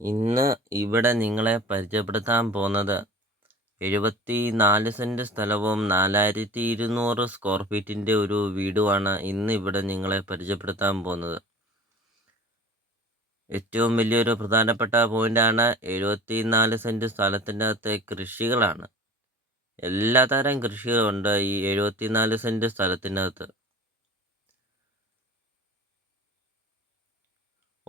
ഇന്ന് ഇവിടെ നിങ്ങളെ പരിചയപ്പെടുത്താൻ പോകുന്നത് 74 സെന്റ് സ്ഥലവും 4200 സ്ക്വയർ ഫീറ്റിന്റെ ഒരു വീടുമാണ് ഇന്ന് ഇവിടെ നിങ്ങളെ പരിചയപ്പെടുത്താൻ പോകുന്നത്. ഏറ്റവും വലിയൊരു പ്രധാനപ്പെട്ട പോയിന്റാണ് 74 സെന്റ് സ്ഥലത്തിൻ്റെ അകത്തെ കൃഷികളാണ്. എല്ലാതരം കൃഷികളുണ്ട് ഈ 74 സെന്റ് സ്ഥലത്തിനകത്ത്.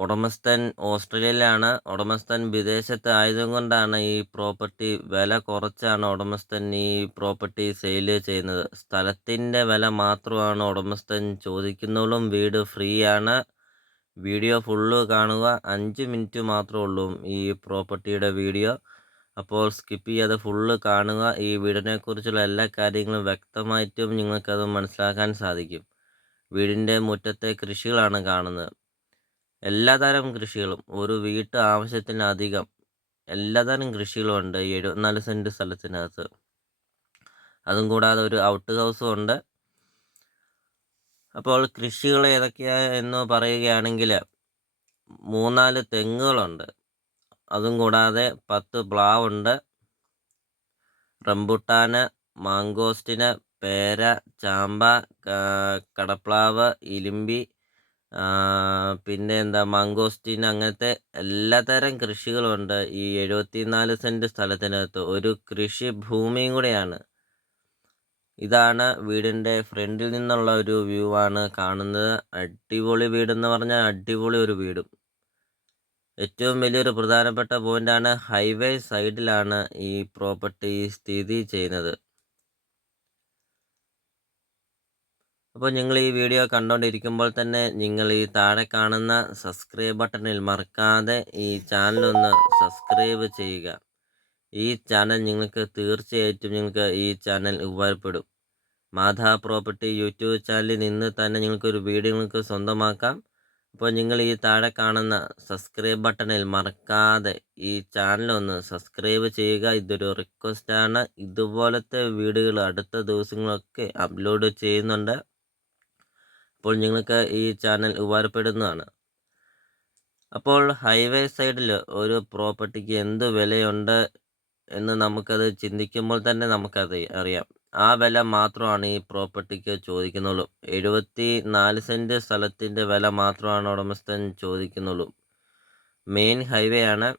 ഉടമസ്ഥൻ ഓസ്ട്രേലിയയിലാണ്. ഉടമസ്ഥൻ വിദേശത്ത് ആയതുകൊണ്ടാണ് ഈ പ്രോപ്പർട്ടി വില കുറച്ചാണ് ഉടമസ്ഥൻ ഈ പ്രോപ്പർട്ടി സെയിൽ ചെയ്യുന്നത്. സ്ഥലത്തിൻ്റെ വില മാത്രമാണ് ഉടമസ്ഥൻ ചോദിക്കുന്നുള്ളൂ. വീട് ഫ്രീ ആണ്. വീഡിയോ ഫുള്ള് കാണുക. 5 മിനിറ്റ് മാത്രമേ ഉള്ളൂ ഈ പ്രോപ്പർട്ടിയുടെ വീഡിയോ. അപ്പോൾ സ്കിപ്പ് ചെയ്യാതെ ഫുള്ള് കാണുക. ഈ വീടിനെക്കുറിച്ചുള്ള എല്ലാ കാര്യങ്ങളും വ്യക്തമായിട്ടും നിങ്ങൾക്കത് മനസ്സിലാക്കാൻ സാധിക്കും. വീടിൻ്റെ മുറ്റത്തെ കൃഷികളാണ് കാണുന്നത്. എല്ലാതരം കൃഷികളും ഒരു വീട്ട് ആവശ്യത്തിലധികം എല്ലാതരം കൃഷികളുമുണ്ട് ഈ 74 സെന്റ് സ്ഥലത്തിനകത്ത്. അതും കൂടാതെ ഒരു ഔട്ട് ഹൗസും ഉണ്ട്. അപ്പോൾ കൃഷികൾ ഏതൊക്കെയാ എന്ന് പറയുകയാണെങ്കിൽ 3-4 തെങ്ങുകളുണ്ട്. അതും കൂടാതെ 10 പ്ലാവുണ്ട്. റംബുട്ടാന്, മാങ്കോസ്റ്റിന്, പേര, ചാമ്പ, കടപ്ലാവ്, ഇലിമ്പി, പിന്നെ മംഗോസ്റ്റീൻ, അങ്ങനത്തെ എല്ലാതരം കൃഷികളുണ്ട് ഈ 74 സെന്റ് സ്ഥലത്തിനകത്ത്. ഒരു കൃഷി ഭൂമിയും കൂടെയാണ്. ഇതാണ് വീടിൻ്റെ ഫ്രണ്ടിൽ നിന്നുള്ള ഒരു വ്യൂ ആണ് കാണുന്നത്. അടിപൊളി വീടെന്ന് പറഞ്ഞാൽ അടിപൊളി ഒരു വീടും. ഏറ്റവും വലിയൊരു പ്രധാനപ്പെട്ട പോയിന്റാണ് ഹൈവേ സൈഡിലാണ് ഈ പ്രോപ്പർട്ടി സ്ഥിതി ചെയ്യുന്നത്. അപ്പോൾ നിങ്ങൾ ഈ വീഡിയോ കണ്ടുകൊണ്ടിരിക്കുമ്പോൾ തന്നെ നിങ്ങൾ ഈ താഴെ കാണുന്ന സബ്സ്ക്രൈബ് ബട്ടണിൽ മറക്കാതെ ഈ ചാനലൊന്ന് സബ്സ്ക്രൈബ് ചെയ്യുക. ഈ ചാനൽ തീർച്ചയായിട്ടും ഈ ചാനൽ ഉപകാരപ്പെടും. മാധാ പ്രോപ്പർട്ടി യൂട്യൂബ് ചാനലിൽ നിന്ന് തന്നെ നിങ്ങൾക്കൊരു വീഡിയോ സ്വന്തമാക്കാം. അപ്പോൾ നിങ്ങൾ ഈ താഴെ കാണുന്ന സബ്സ്ക്രൈബ് ബട്ടണിൽ മറക്കാതെ ഈ ചാനലൊന്ന് സബ്സ്ക്രൈബ് ചെയ്യുക. ഇതൊരു റിക്വസ്റ്റാണ്. ഇതുപോലത്തെ വീഡിയോകൾ അടുത്ത ദിവസങ്ങളൊക്കെ അപ്ലോഡ് ചെയ്യുന്നുണ്ട്. അപ്പോൾ നിങ്ങൾക്ക് ഈ ചാനൽ ഉപകാരപ്പെടുന്നതാണ്. അപ്പോൾ ഹൈവേ സൈഡിൽ ഒരു പ്രോപ്പർട്ടിക്ക് എന്ത് വിലയുണ്ട് എന്ന് നമുക്കത് ചിന്തിക്കുമ്പോൾ തന്നെ നമുക്കത് അറിയാം. ആ വില മാത്രമാണ് ഈ പ്രോപ്പർട്ടിക്ക് ചോദിക്കുന്നുള്ളൂ. 74 സെന്റ് സ്ഥലത്തിൻ്റെ വില മാത്രമാണ് ഉടമസ്ഥൻ ചോദിക്കുന്നുള്ളൂ. മെയിൻ ഹൈവേ ആണ്.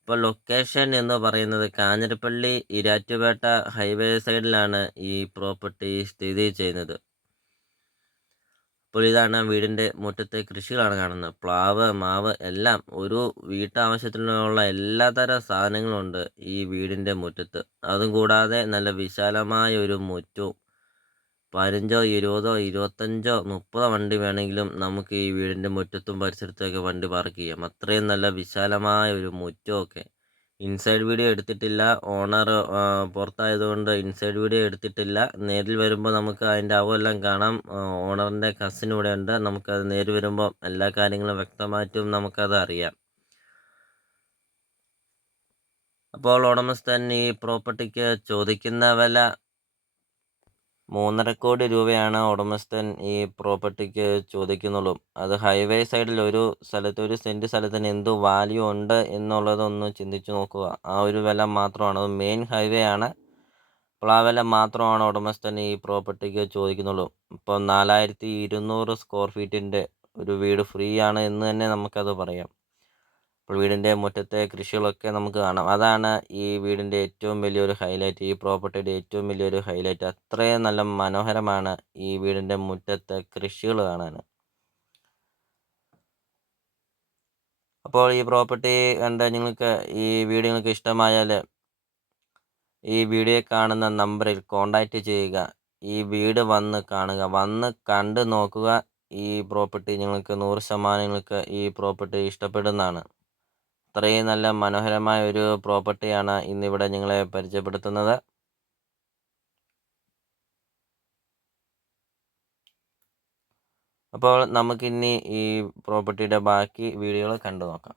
അപ്പോൾ ലൊക്കേഷൻ എന്ന് പറയുന്നത് കാഞ്ഞിരപ്പള്ളി ഈരാറ്റുപേട്ട ഹൈവേ സൈഡിലാണ് ഈ പ്രോപ്പർട്ടി സ്ഥിതി ചെയ്യുന്നത്. അപ്പോൾ ഇതാണ് വീടിൻ്റെ മുറ്റത്തെ കൃഷികളാണ് കാണുന്നത്. പ്ലാവ്, മാവ് എല്ലാം ഒരു വീട്ടാവശ്യത്തിനുള്ള എല്ലാതരം സാധനങ്ങളുണ്ട് ഈ വീടിൻ്റെ മുറ്റത്ത്. അതും കൂടാതെ നല്ല വിശാലമായ ഒരു മുറ്റവും 15, 20, 25, 30 വണ്ടി വേണമെങ്കിലും നമുക്ക് ഈ വീടിൻ്റെ മുറ്റത്തും പരിസരത്തൊക്കെ വണ്ടി പാർക്ക് ചെയ്യാം. അത്രയും നല്ല വിശാലമായ ഒരു മുറ്റമൊക്കെ. ഇൻസൈഡ് വീഡിയോ എടുത്തിട്ടില്ല. ഓണർ പുറത്തായതുകൊണ്ട് ഇൻസൈഡ് വീഡിയോ എടുത്തിട്ടില്ല. നേരിൽ വരുമ്പോൾ നമുക്ക് അതിൻ്റെ അകമെല്ലാം കാണാം. ഓണറിൻ്റെ കസിൻ ഇവിടെ ഉണ്ട്. നമുക്കത് നേരിൽ വരുമ്പോൾ എല്ലാ കാര്യങ്ങളും വ്യക്തമായിട്ടും നമുക്കത് അറിയാം. അപ്പോൾ ഉടമസ്ഥൻ ഈ പ്രോപ്പർട്ടിക്ക് ചോദിക്കുന്ന വില 3.5 കോടി രൂപയാണ് ഉടമസ്ഥൻ ഈ പ്രോപ്പർട്ടിക്ക് ചോദിക്കുന്നുള്ളൂ. അത് ഹൈവേ സൈഡിൽ ഒരു സെൻറ്റ് സ്ഥലത്തിന് എന്ത് വാല്യൂ ഉണ്ട് എന്നുള്ളതൊന്ന് ചിന്തിച്ചു നോക്കുക. ആ ഒരു വില മാത്രമാണ്. അത് മെയിൻ ഹൈവേ ആണ്. അപ്പോൾ ആ വില മാത്രമാണ് ഉടമസ്ഥൻ ഈ പ്രോപ്പർട്ടിക്ക് ചോദിക്കുന്നുള്ളൂ. ഇപ്പോൾ 4200 സ്ക്വയർ ഫീറ്റിൻ്റെ ഒരു വീട് ഫ്രീ ആണ് എന്ന് തന്നെ നമുക്കത് പറയാം. അപ്പോൾ വീടിൻ്റെ മുറ്റത്തെ കൃഷികളൊക്കെ നമുക്ക് കാണാം. അതാണ് ഈ വീടിൻ്റെ ഏറ്റവും വലിയൊരു ഹൈലൈറ്റ്. ഈ പ്രോപ്പർട്ടിയുടെ ഏറ്റവും വലിയൊരു ഹൈലൈറ്റ്. അത്രയും നല്ല മനോഹരമാണ് ഈ വീടിൻ്റെ മുറ്റത്തെ കൃഷികൾ കാണാൻ. അപ്പോൾ ഈ പ്രോപ്പർട്ടി കണ്ട് ഈ വീഡിയോ നിങ്ങൾക്ക് ഇഷ്ടമായാൽ ഈ വീഡിയോ കാണുന്ന നമ്പറിൽ കോൺടാക്റ്റ് ചെയ്യുക. ഈ വീട് വന്ന് കാണുക. വന്ന് കണ്ട് നോക്കുക. ഈ പ്രോപ്പർട്ടി 100% ഈ പ്രോപ്പർട്ടി ഇഷ്ടപ്പെടുന്നതാണ്. അത്രയും നല്ല മനോഹരമായ ഒരു പ്രോപ്പർട്ടിയാണ് ഇന്നിവിടെ നിങ്ങളെ പരിചയപ്പെടുത്തുന്നത്. അപ്പോൾ നമുക്കിനി ഈ പ്രോപ്പർട്ടിയുടെ ബാക്കി വീഡിയോകൾ കണ്ടു നോക്കാം.